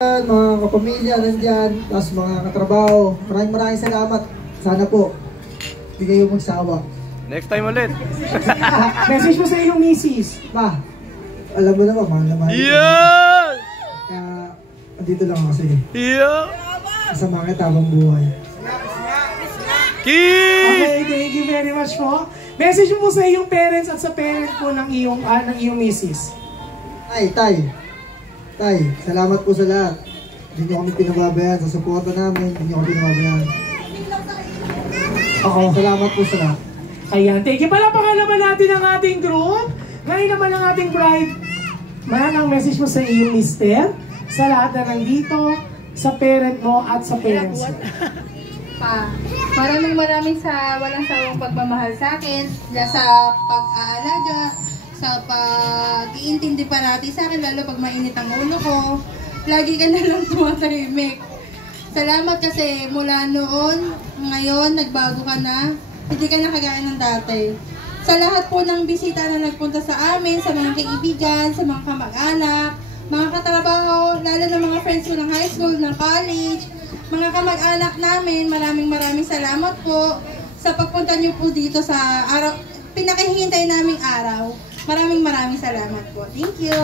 Mga kapamilya nandyan, tapos mga katrabaho, maraming salamat. Sana po, hindi kayo magsawa. Next time ulit. Message mo sa iyong misis. Ma, alam mo naman, mahal naman. Yeah! Kaya, andito lang ako sige. Yeah! Kasama kita habang buhay. Kiss! Okay, thank you very much po. Message mo sa iyong parents at sa parent po ng iyong misis. Tay, salamat po sa lahat. Hindi niyo kami pinababayaan sa suporta namin. Hindi niyo kami pinababayaan. Oo, salamat po sa lahat. Ayan, thank you. Palapakan naman natin ang ating group. Ngayon naman ang ating bride. Ang message mo sa iyong mister, sa lahat na nandito, sa parent mo at sa parents mo. Maraming sa walang sawang pagmamahal sa akin, sa pag-aalaga, sa pag-iintindi parati sa akin, lalo pag mainit ang ulo ko. Lagi ka na lang tumatahimik. Salamat kasi mula noon, ngayon, nagbago ka na. Hindi ka na kagaya ng dati. Sa lahat po ng bisita na nagpunta sa amin, sa mga kaibigan, sa mga kamag-anak, mga katrabaho, lalo na mga friends ko ng high school, ng college, mga kamag-anak namin, maraming salamat po sa pagpunta niyo po dito sa araw, pinakihintay naming araw. Maraming salamat po. Thank you!